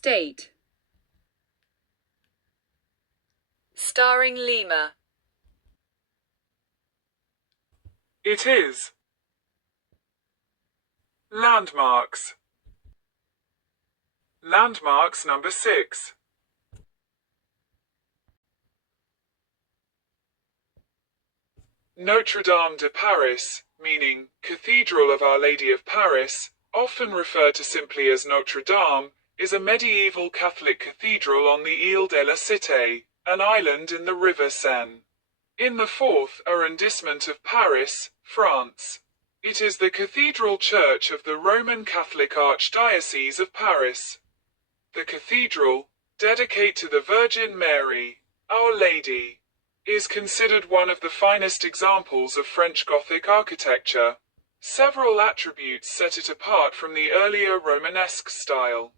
state. Starring lemur. It is. Landmarks. Landmarks number 6. Notre Dame de Paris, meaning Cathedral of Our Lady of Paris, often referred to simply as Notre Dame, is a medieval Catholic cathedral on the Île de la Cité, an island in the River Seine, in the 4th arrondissement of Paris, France. It is the cathedral church of the Roman Catholic Archdiocese of Paris. The cathedral, dedicated to the Virgin Mary, Our Lady, is considered one of the finest examples of French Gothic architecture. Several attributes set it apart from the earlier Romanesque style,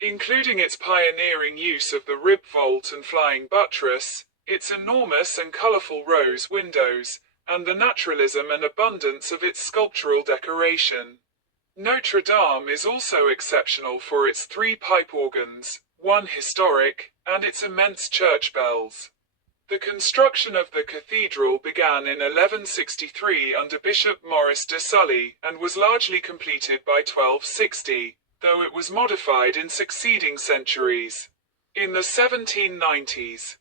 including its pioneering use of the rib vault and flying buttress, its enormous and colorful rose windows, and the naturalism and abundance of its sculptural decoration. Notre Dame is also exceptional for its 3 pipe organs, one historic, and its immense church bells. The construction of the cathedral began in 1163 under Bishop Maurice de Sully, and was largely completed by 1260, though it was modified in succeeding centuries. In the 1790s,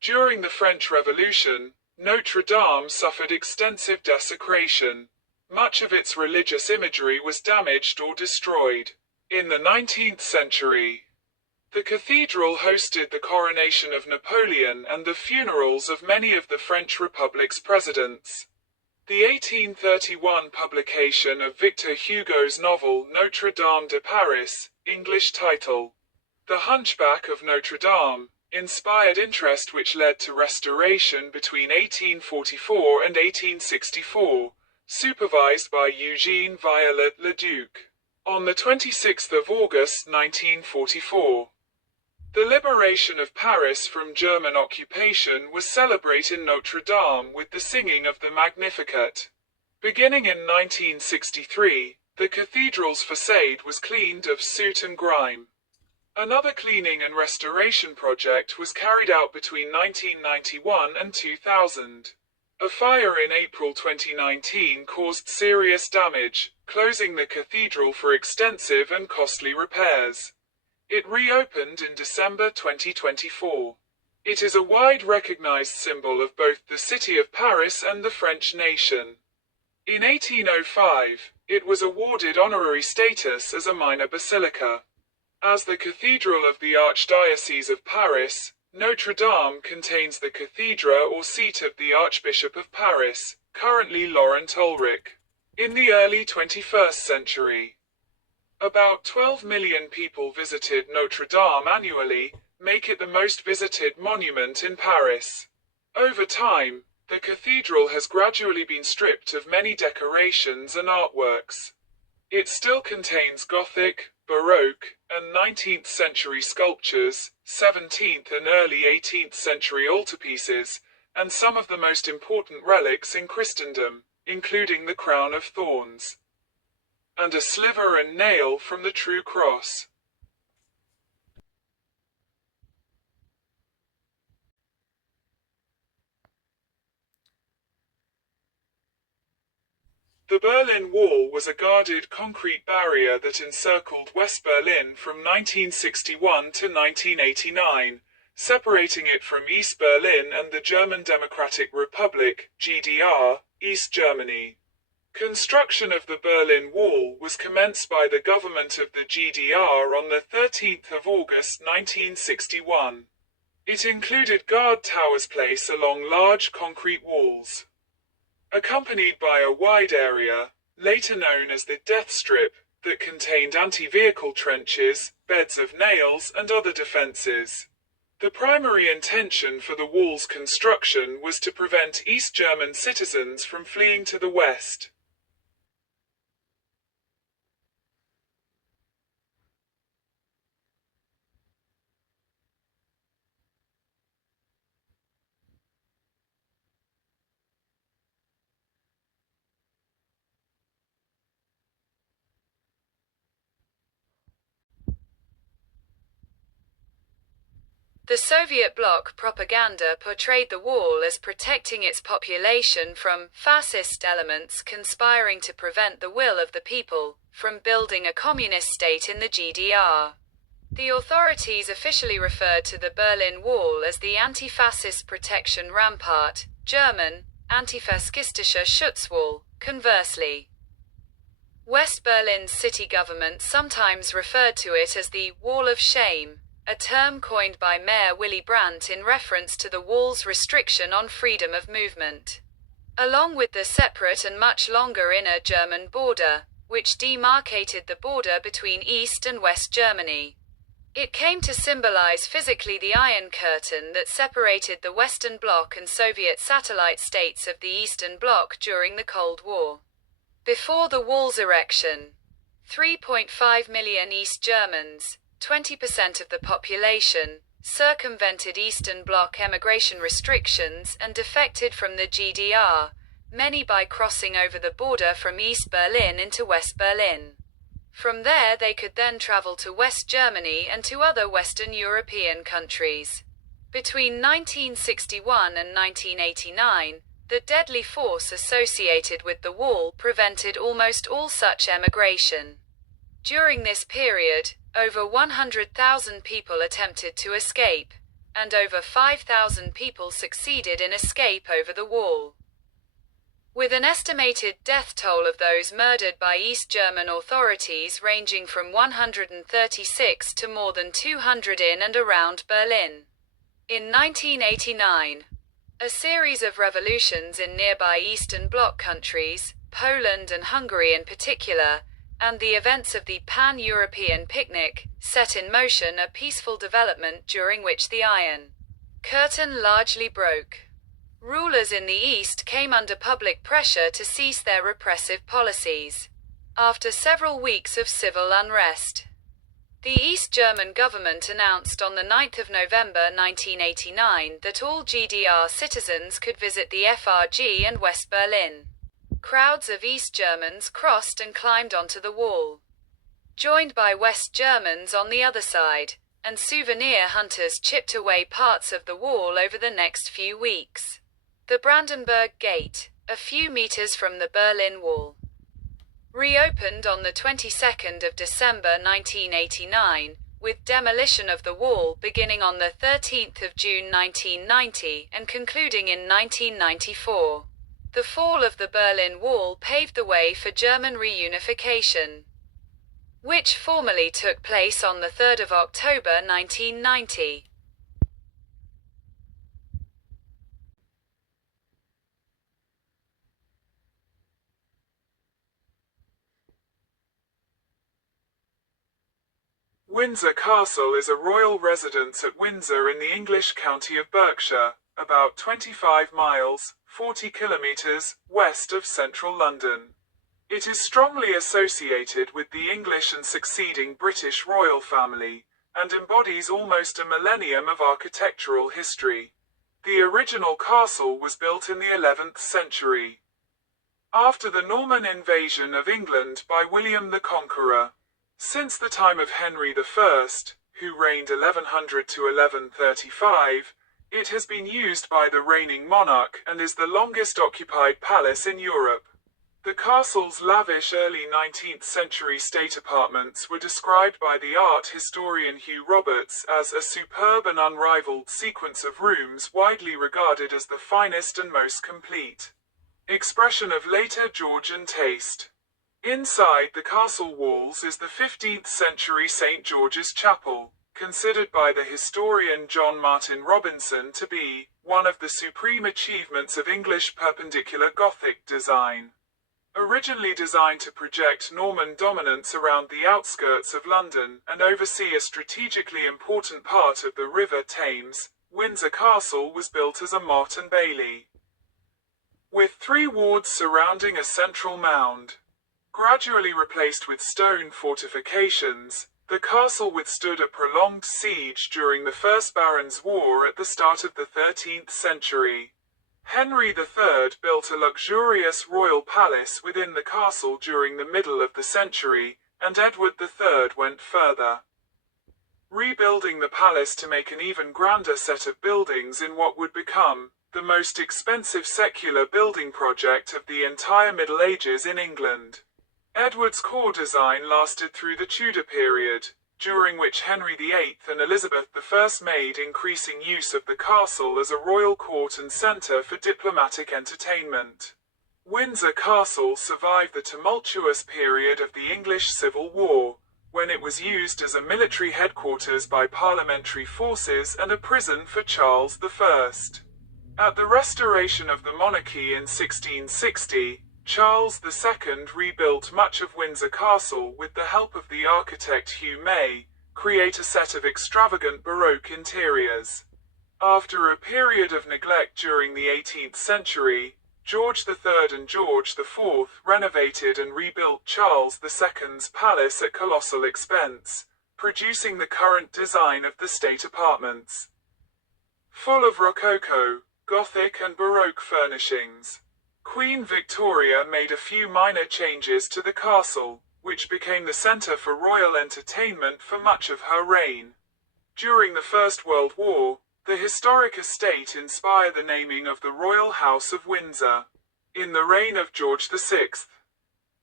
during the French Revolution, Notre Dame suffered extensive desecration. Much of its religious imagery was damaged or destroyed. In the 19th century, the cathedral hosted the coronation of Napoleon and the funerals of many of the French Republic's presidents. The 1831 publication of Victor Hugo's novel Notre Dame de Paris, English title, The Hunchback of Notre Dame, inspired interest which led to restoration between 1844 and 1864, supervised by Eugene Viollet-le-Duc. On the 26th of August 1944, the liberation of Paris from German occupation was celebrated in Notre Dame with the singing of the Magnificat. Beginning in 1963, the cathedral's facade was cleaned of soot and grime. Another cleaning and restoration project was carried out between 1991 and 2000. A fire in April 2019 caused serious damage, closing the cathedral for extensive and costly repairs. It reopened in December 2024. It is a wide recognized symbol of both the city of Paris and the French nation. In 1805, it was awarded honorary status as a minor basilica. As the cathedral of the Archdiocese of Paris, Notre Dame contains the cathedra or seat of the Archbishop of Paris, currently Laurent Ulrich. In the early 21st century, about 12 million people visited Notre Dame annually, making it the most visited monument in Paris. Over time, the cathedral has gradually been stripped of many decorations and artworks. It still contains Gothic, Baroque, and 19th century sculptures, 17th and early 18th century altarpieces, and some of the most important relics in Christendom, including the crown of thorns and a sliver and nail from the true cross. The Berlin Wall was a guarded concrete barrier that encircled West Berlin from 1961 to 1989, separating it from East Berlin and the German Democratic Republic, GDR, East Germany. Construction of the Berlin Wall was commenced by the government of the GDR on the 13th of August 1961. It included guard towers placed along large concrete walls, accompanied by a wide area, later known as the Death Strip, that contained anti-vehicle trenches, beds of nails, and other defenses. The primary intention for the wall's construction was to prevent East German citizens from fleeing to the west. The Soviet bloc propaganda portrayed the wall as protecting its population from fascist elements conspiring to prevent the will of the people from building a communist state in the GDR. The authorities officially referred to the Berlin Wall as the Anti-Fascist Protection Rampart, German, Antifaschistischer Schutzwall. Conversely, West Berlin's city government sometimes referred to it as the Wall of Shame, a term coined by Mayor Willy Brandt in reference to the wall's restriction on freedom of movement. Along with the separate and much longer inner German border, which demarcated the border between East and West Germany. It came to symbolize physically the Iron Curtain that separated the Western Bloc and Soviet satellite states of the Eastern Bloc during the Cold War. Before the wall's erection, 3.5 million East Germans, 20% of the population, circumvented Eastern Bloc emigration restrictions and defected from the GDR, many by crossing over the border from East Berlin into West Berlin. From there they could then travel to West Germany and to other Western European countries. Between 1961 and 1989, the deadly force associated with the wall prevented almost all such emigration. During this period, over 100,000 people attempted to escape, and over 5,000 people succeeded in escape over the wall. With an estimated death toll of those murdered by East German authorities ranging from 136 to more than 200 in and around Berlin. In 1989, a series of revolutions in nearby Eastern Bloc countries, Poland and Hungary in particular, and the events of the Pan-European Picnic, set in motion a peaceful development during which the Iron Curtain largely broke. Rulers in the East came under public pressure to cease their repressive policies. After several weeks of civil unrest, the East German government announced on the 9th of November 1989 that all GDR citizens could visit the FRG and West Berlin. Crowds of East Germans crossed and climbed onto the wall, joined by West Germans on the other side, and souvenir hunters chipped away parts of the wall over the next few weeks. The Brandenburg Gate, a few meters from the Berlin Wall, reopened on the 22nd of December 1989, with demolition of the wall beginning on the 13th of June 1990 and concluding in 1994. The fall of the Berlin Wall paved the way for German reunification, which formally took place on the 3rd of October 1990. Windsor Castle is a royal residence at Windsor in the English county of Berkshire, about 25 miles, 40 kilometres, west of central London. It is strongly associated with the English and succeeding British royal family, and embodies almost a millennium of architectural history. The original castle was built in the 11th century, after the Norman invasion of England by William the Conqueror. Since the time of Henry I, who reigned 1100 to 1135, it has been used by the reigning monarch and is the longest occupied palace in Europe. The castle's lavish early 19th century state apartments were described by the art historian Hugh Roberts as a superb and unrivaled sequence of rooms widely regarded as the finest and most complete expression of later Georgian taste. Inside the castle walls is the 15th century St. George's Chapel, considered by the historian John Martin Robinson to be one of the supreme achievements of English Perpendicular Gothic design. Originally designed to project Norman dominance around the outskirts of London and oversee a strategically important part of the River Thames, Windsor Castle was built as a motte and bailey, with 3 wards surrounding a central mound. Gradually replaced with stone fortifications, the castle withstood a prolonged siege during the First Barons' War at the start of the 13th century. Henry III built a luxurious royal palace within the castle during the middle of the century, and Edward III went further. rebuilding the palace to make an even grander set of buildings in what would become the most expensive secular building project of the entire Middle Ages in England. Edward's core design lasted through the Tudor period, during which Henry VIII and Elizabeth I made increasing use of the castle as a royal court and centre for diplomatic entertainment. Windsor Castle survived the tumultuous period of the English Civil War, when it was used as a military headquarters by parliamentary forces and a prison for Charles I. At the restoration of the monarchy in 1660, Charles II rebuilt much of Windsor Castle with the help of the architect Hugh May, create a set of extravagant Baroque interiors. After a period of neglect during the 18th century, George III and George IV renovated and rebuilt Charles II's palace at colossal expense, producing the current design of the state apartments. Full of Rococo, Gothic and Baroque furnishings, Queen Victoria made a few minor changes to the castle, which became the centre for royal entertainment for much of her reign. During the First World War, the historic estate inspired the naming of the Royal House of Windsor, in the reign of George VI.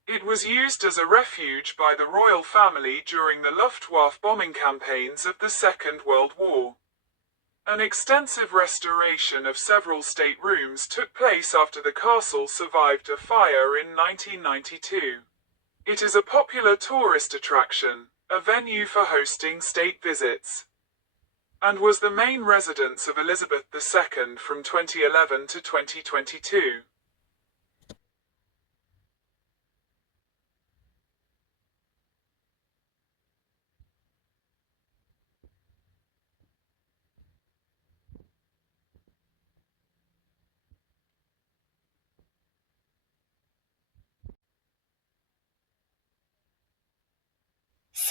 It was used as a refuge by the royal family during the Luftwaffe bombing campaigns of the Second World War. An extensive restoration of several staterooms took place after the castle survived a fire in 1992. It is a popular tourist attraction, a venue for hosting state visits, and was the main residence of Elizabeth II from 2011 to 2022.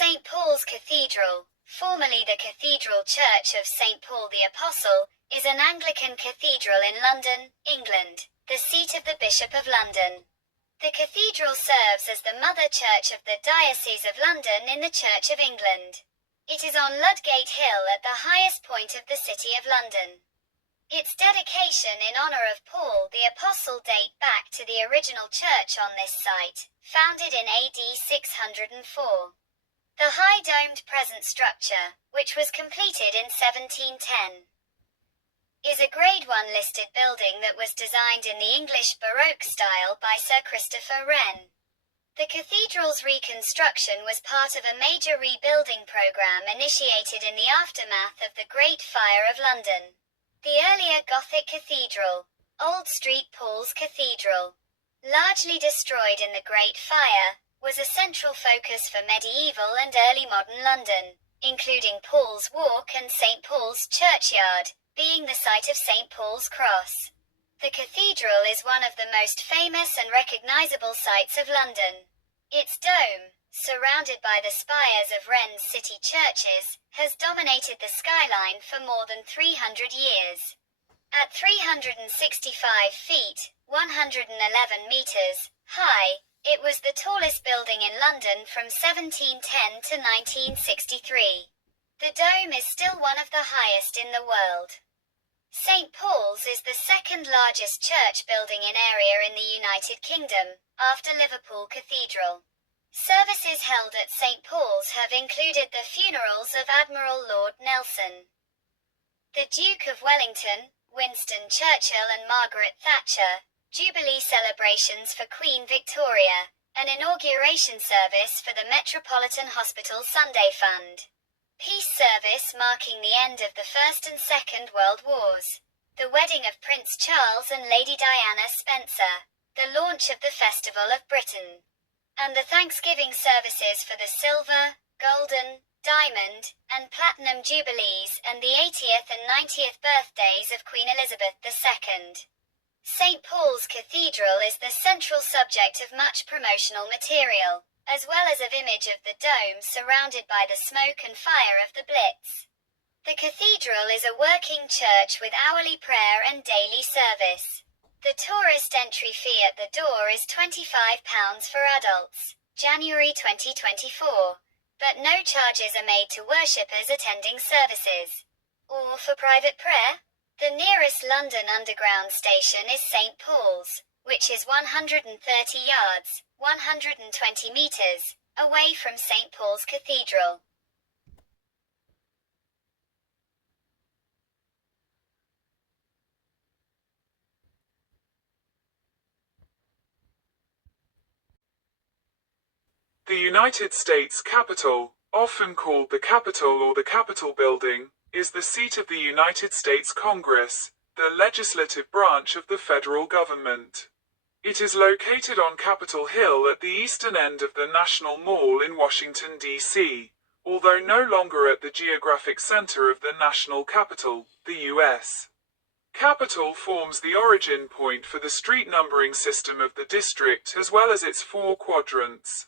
St. Paul's Cathedral, formerly the Cathedral Church of St. Paul the Apostle, is an Anglican cathedral in London, England, the seat of the Bishop of London. The cathedral serves as the mother church of the Diocese of London in the Church of England. It is on Ludgate Hill at the highest point of the City of London. Its dedication in honour of Paul the Apostle date back to the original church on this site, founded in AD 604. The high-domed present structure, which was completed in 1710, is a Grade 1 listed building that was designed in the English Baroque style by Sir Christopher Wren. The cathedral's reconstruction was part of a major rebuilding programme initiated in the aftermath of the Great Fire of London. The earlier Gothic cathedral, Old St. Paul's Cathedral, largely destroyed in the Great Fire, was a central focus for medieval and early modern London, including Paul's Walk and St. Paul's Churchyard, being the site of St. Paul's Cross. The cathedral is one of the most famous and recognisable sights of London. Its dome, surrounded by the spires of Wren's city churches, has dominated the skyline for more than 300 years. At 365 feet, 111 metres, high, it was the tallest building in London from 1710 to 1963. The dome is still one of the highest in the world. St. Paul's is the second largest church building in area in the United Kingdom, after Liverpool Cathedral. Services held at St. Paul's have included the funerals of Admiral Lord Nelson, the Duke of Wellington, Winston Churchill and Margaret Thatcher, Jubilee celebrations for Queen Victoria, an inauguration service for the Metropolitan Hospital Sunday Fund, peace service marking the end of the First and Second World Wars, the wedding of Prince Charles and Lady Diana Spencer, the launch of the Festival of Britain, and the Thanksgiving services for the Silver, Golden, Diamond, and Platinum Jubilees and the 80th and 90th birthdays of Queen Elizabeth II. St. Paul's Cathedral is the central subject of much promotional material, as well as of image of the dome surrounded by the smoke and fire of the Blitz. The cathedral is a working church with hourly prayer and daily service. The tourist entry fee at the door is £25 for adults, January 2024, but no charges are made to worshippers attending services. Or for private prayer? The nearest London Underground station is St Paul's, which is 130 yards, 120 metres, away from St Paul's Cathedral. The United States Capitol, often called the Capitol or the Capitol Building, is the seat of the United States Congress, the legislative branch of the federal government. It is located on Capitol Hill at the eastern end of the National Mall in Washington, D.C., although no longer at the geographic center of the national capital, the U.S. Capitol forms the origin point for the street numbering system of the district as well as its 4 quadrants.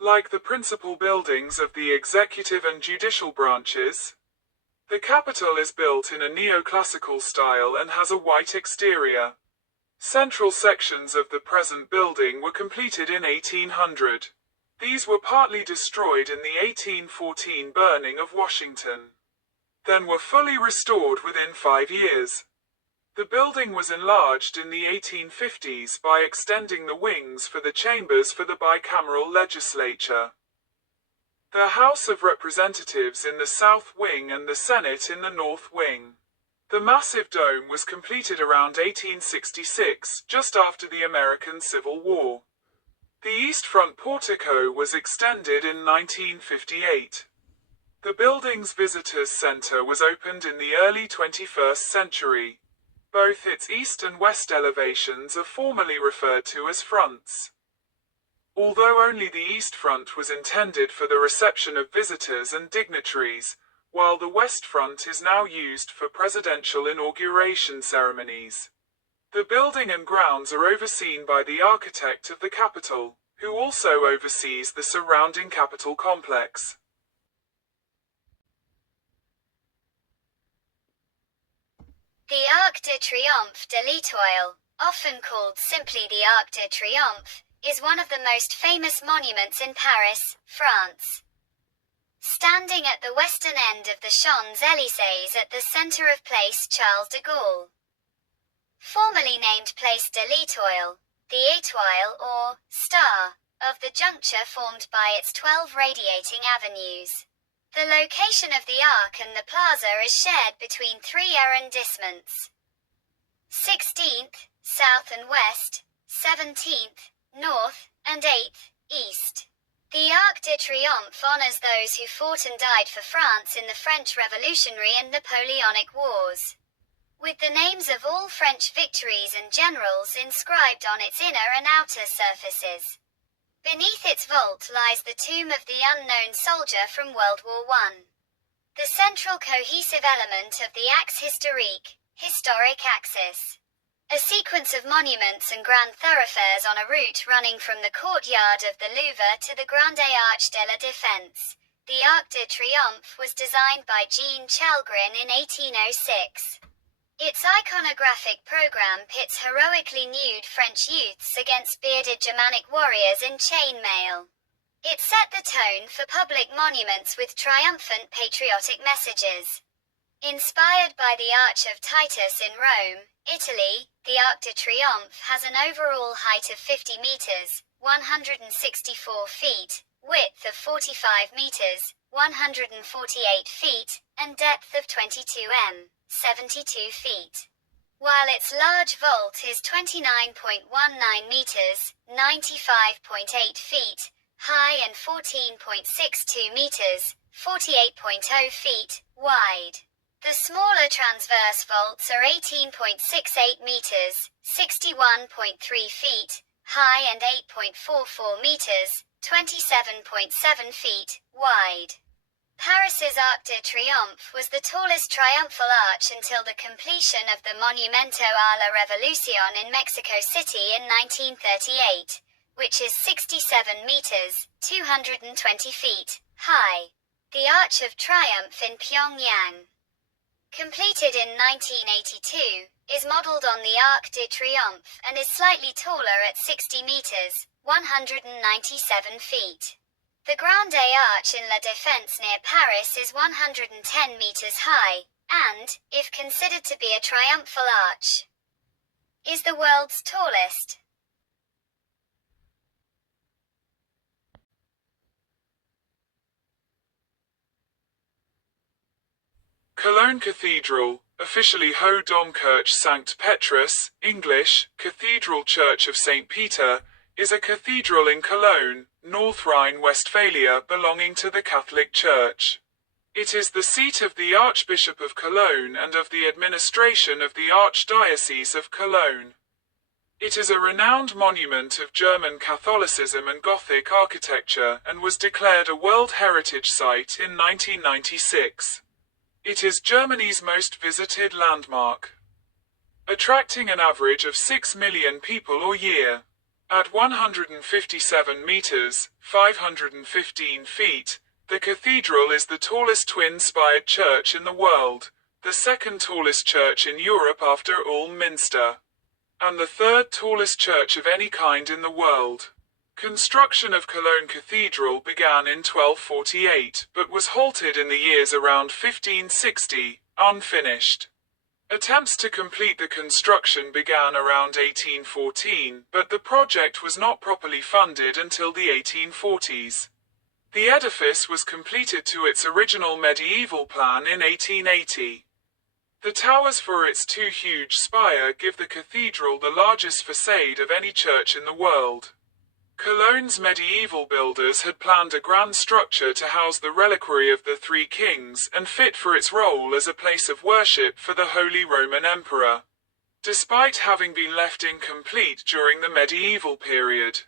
Like the principal buildings of the executive and judicial branches, the Capitol is built in a neoclassical style and has a white exterior. Central sections of the present building were completed in 1800. These were partly destroyed in the 1814 burning of Washington, then were fully restored within 5 years. The building was enlarged in the 1850s by extending the wings for the chambers for the bicameral legislature. The House of Representatives in the South Wing and the Senate in the North Wing. The massive dome was completed around 1866, just after the American Civil War. The East Front portico was extended in 1958. The building's visitors center was opened in the early 21st century. Both its east and west elevations are formally referred to as fronts. Although only the east front was intended for the reception of visitors and dignitaries, while the west front is now used for presidential inauguration ceremonies. The building and grounds are overseen by the architect of the Capitol, who also oversees the surrounding Capitol complex. The Arc de Triomphe de l'Étoile, often called simply the Arc de Triomphe, is one of the most famous monuments in Paris, France. Standing at the western end of the Champs-Élysées at the center of Place Charles de Gaulle. Formerly named Place de l'Étoile, the étoile or star of the juncture formed by its 12 radiating avenues. The location of the arc and the plaza is shared between 3 arrondissements. 16th, south and west, 17th, north, and 8th, east. The Arc de Triomphe honors those who fought and died for France in the French Revolutionary and Napoleonic Wars, with the names of all French victories and generals inscribed on its inner and outer surfaces. Beneath its vault lies the tomb of the unknown soldier from World War I. The central cohesive element of the axe historique, historic axis. A sequence of monuments and grand thoroughfares on a route running from the courtyard of the Louvre to the Grande Arche de la Défense. The Arc de Triomphe was designed by Jean Chalgrin in 1806. Its iconographic program pits heroically nude French youths against bearded Germanic warriors in chainmail. It set the tone for public monuments with triumphant patriotic messages. Inspired by the Arch of Titus in Rome, Italy, the Arc de Triomphe has an overall height of 50 meters, 164 feet, width of 45 meters, 148 feet, and depth of 22 m, 72 feet. While its large vault is 29.19 meters, 95.8 feet, high and 14.62 meters, 48.0 feet, wide. The smaller transverse vaults are 18.68 meters, 61.3 feet, high and 8.44 meters, 27.7 feet, wide. Paris's Arc de Triomphe was the tallest triumphal arch until the completion of the Monumento a la Revolución in Mexico City in 1938, which is 67 meters, 220 feet, high. The Arch of Triumph in Pyongyang, completed in 1982, is modeled on the Arc de Triomphe and is slightly taller at 60 meters, 197 feet. The Grande Arch in La Défense near Paris is 110 meters high, and, if considered to be a triumphal arch, is the world's tallest. Cologne Cathedral, officially Ho Domkirche Sankt Petrus, English, Cathedral Church of St. Peter, is a cathedral in Cologne, North Rhine-Westphalia belonging to the Catholic Church. It is the seat of the Archbishop of Cologne and of the administration of the Archdiocese of Cologne. It is a renowned monument of German Catholicism and Gothic architecture and was declared a World Heritage Site in 1996. It is Germany's most visited landmark, attracting an average of 6 million people a year. At 157 meters, 515 feet, the cathedral is the tallest twin-spired church in the world, the second tallest church in Europe after Ulm Minster, and the third tallest church of any kind in the world. Construction of Cologne Cathedral began in 1248, but was halted in the years around 1560, unfinished. Attempts to complete the construction began around 1814, but the project was not properly funded until the 1840s. The edifice was completed to its original medieval plan in 1880. The towers for its two huge spire give the cathedral the largest facade of any church in the world. Cologne's medieval builders had planned a grand structure to house the reliquary of the three kings and fit for its role as a place of worship for the Holy Roman Emperor, despite having been left incomplete during the medieval period.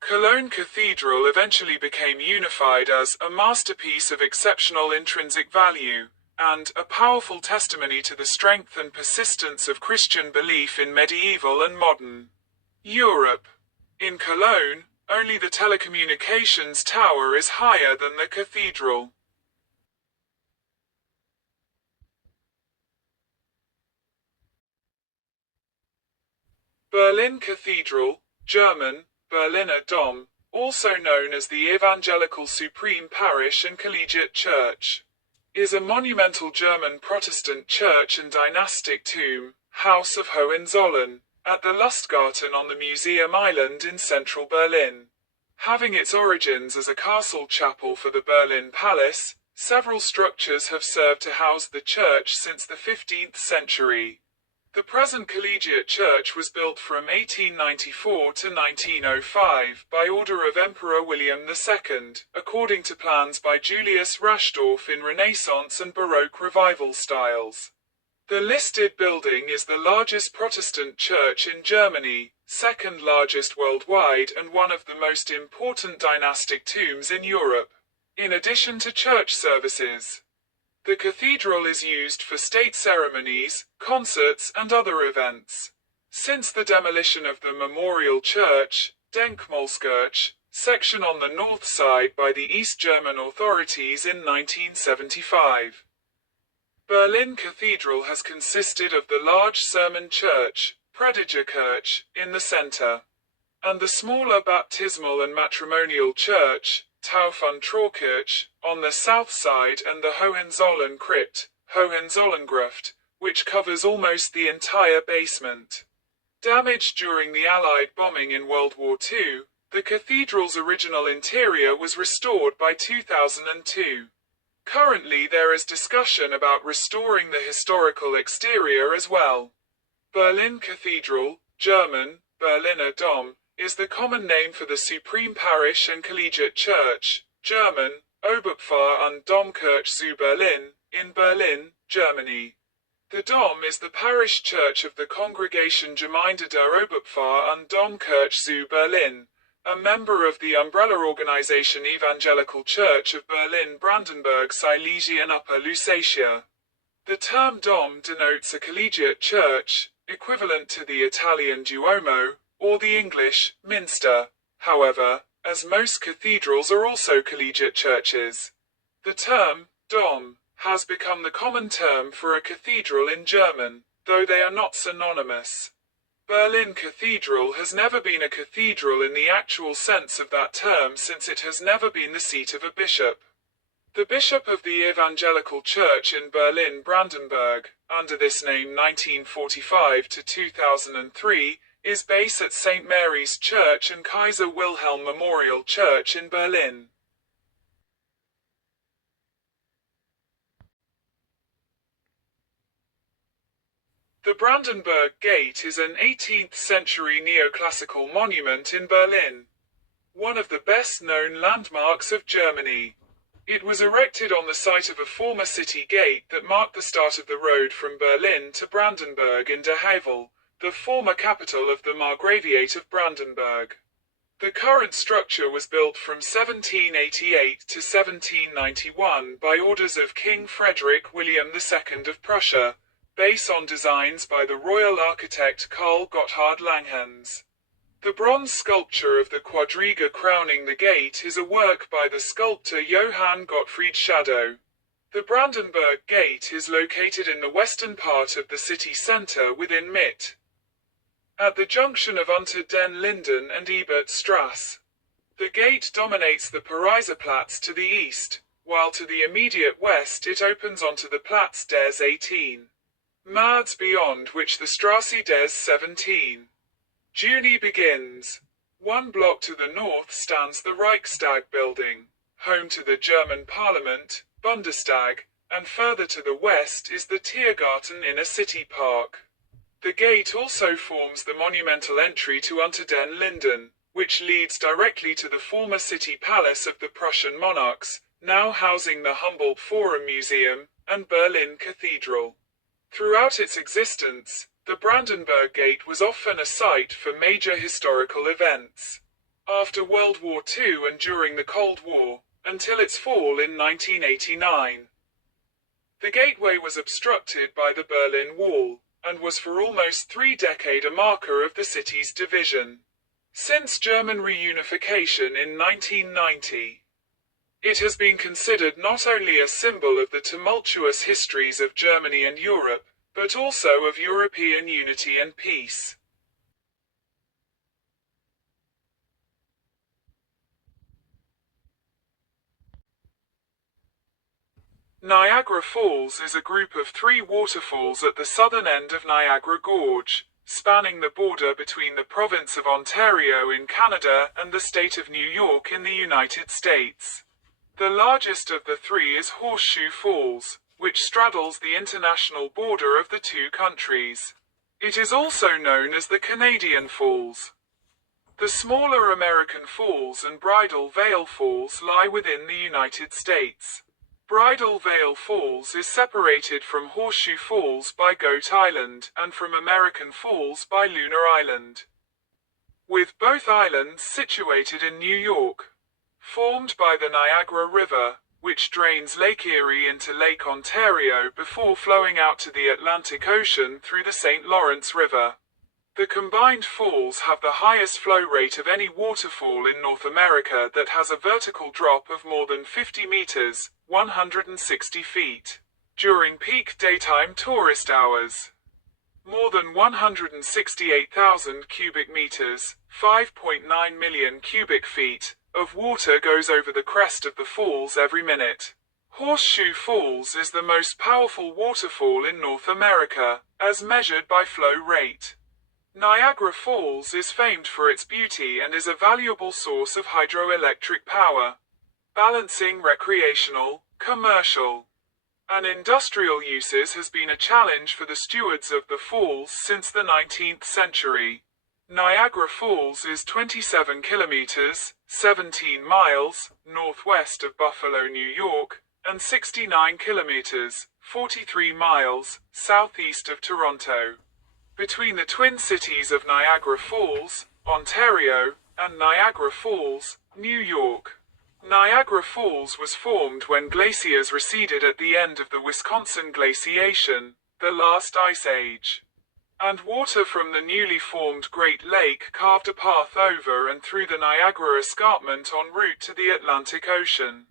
Cologne Cathedral eventually became unified as a masterpiece of exceptional intrinsic value, and a powerful testimony to the strength and persistence of Christian belief in medieval and modern Europe. In Cologne, only the telecommunications tower is higher than the cathedral. Berlin Cathedral, German, Berliner Dom, also known as the Evangelical Supreme Parish and Collegiate Church, is a monumental German Protestant church and dynastic tomb, House of Hohenzollern, at the Lustgarten on the Museum Island in central Berlin. Having its origins as a castle chapel for the Berlin Palace, several structures have served to house the church since the 15th century. The present collegiate church was built from 1894 to 1905 by order of Emperor William II, according to plans by Julius Raschdorf in Renaissance and Baroque revival styles. The listed building is the largest Protestant church in Germany, second largest worldwide and one of the most important dynastic tombs in Europe. In addition to church services, the cathedral is used for state ceremonies, concerts and other events. Since the demolition of the Memorial Church, Denkmalskirche, section on the north side by the East German authorities in 1975. Berlin Cathedral has consisted of the large sermon church, Predigerkirche, in the center, and the smaller baptismal and matrimonial church, Taufe- und Traukirche, on the south side and the Hohenzollern crypt, Hohenzollerngruft, which covers almost the entire basement. Damaged during the Allied bombing in World War II, the cathedral's original interior was restored by 2002. Currently there is discussion about restoring the historical exterior as well. Berlin Cathedral, German, Berliner Dom, is the common name for the Supreme Parish and Collegiate Church, German, Oberpfarr und Domkirche zu Berlin, in Berlin, Germany. The Dom is the parish church of the Congregation Gemeinde der Oberpfarr und Domkirche zu Berlin, a member of the umbrella organization Evangelical Church of Berlin-Brandenburg-Silesia and Upper Lusatia. The term Dom denotes a collegiate church, equivalent to the Italian Duomo, or the English Minster. However, as most cathedrals are also collegiate churches, the term Dom has become the common term for a cathedral in German, though they are not synonymous. Berlin Cathedral has never been a cathedral in the actual sense of that term, since it has never been the seat of a bishop. The bishop of the Evangelical Church in Berlin-Brandenburg, under this name 1945 to 2003, is based at St. Mary's Church and Kaiser Wilhelm Memorial Church in Berlin. The Brandenburg Gate is an 18th-century neoclassical monument in Berlin, one of the best-known landmarks of Germany. It was erected on the site of a former city gate that marked the start of the road from Berlin to Brandenburg in Der Havel, the former capital of the Margraviate of Brandenburg. The current structure was built from 1788 to 1791 by orders of King Frederick William II of Prussia, based on designs by the royal architect Karl Gotthard Langhans. The bronze sculpture of the quadriga crowning the gate is a work by the sculptor Johann Gottfried Schadow. The Brandenburg Gate is located in the western part of the city centre within Mitte, at the junction of Unter den Linden and Ebertstrasse. The gate dominates the Pariser Platz to the east, while to the immediate west it opens onto the Platz des 18 März, beyond which the Strasse des 17 Juni begins. One block to the north stands the Reichstag building, home to the German Parliament, Bundestag, and further to the west is the Tiergarten inner city park. The gate also forms the monumental entry to Unter den Linden, which leads directly to the former city palace of the Prussian monarchs, now housing the Humboldt Forum Museum, and Berlin Cathedral. Throughout its existence, the Brandenburg Gate was often a site for major historical events. After World War II and during the Cold War, until its fall in 1989. The gateway was obstructed by the Berlin Wall, and was for almost 3 decades a marker of the city's division. Since German reunification in 1990, it has been considered not only a symbol of the tumultuous histories of Germany and Europe, but also of European unity and peace. Niagara Falls is a group of 3 waterfalls at the southern end of Niagara Gorge, spanning the border between the province of Ontario in Canada and the state of New York in the United States. The largest of the 3 is Horseshoe Falls, which straddles the international border of the 2 countries. It is also known as the Canadian Falls. The smaller American Falls and Bridal Veil Falls lie within the United States. Bridal Veil Falls is separated from Horseshoe Falls by Goat Island, and from American Falls by Lunar Island, with both islands situated in New York. Formed by the Niagara River, which drains Lake Erie into Lake Ontario before flowing out to the Atlantic Ocean through the St. Lawrence River. The combined falls have the highest flow rate of any waterfall in North America that has a vertical drop of more than 50 meters, 160 feet, during peak daytime tourist hours. More than 168,000 cubic meters, 5.9 million cubic feet, of water goes over the crest of the falls every minute. Horseshoe Falls is the most powerful waterfall in North America, as measured by flow rate. Niagara Falls is famed for its beauty and is a valuable source of hydroelectric power, balancing recreational, commercial, and industrial uses has been a challenge for the stewards of the falls since the 19th century. Niagara Falls is 27 kilometers, 17 miles, northwest of Buffalo, New York, and 69 kilometers, 43 miles, southeast of Toronto. Between the twin cities of Niagara Falls, Ontario, and Niagara Falls, New York. Niagara Falls was formed when glaciers receded at the end of the Wisconsin glaciation, the last ice age, and water from the newly formed Great Lake carved a path over and through the Niagara Escarpment en route to the Atlantic Ocean.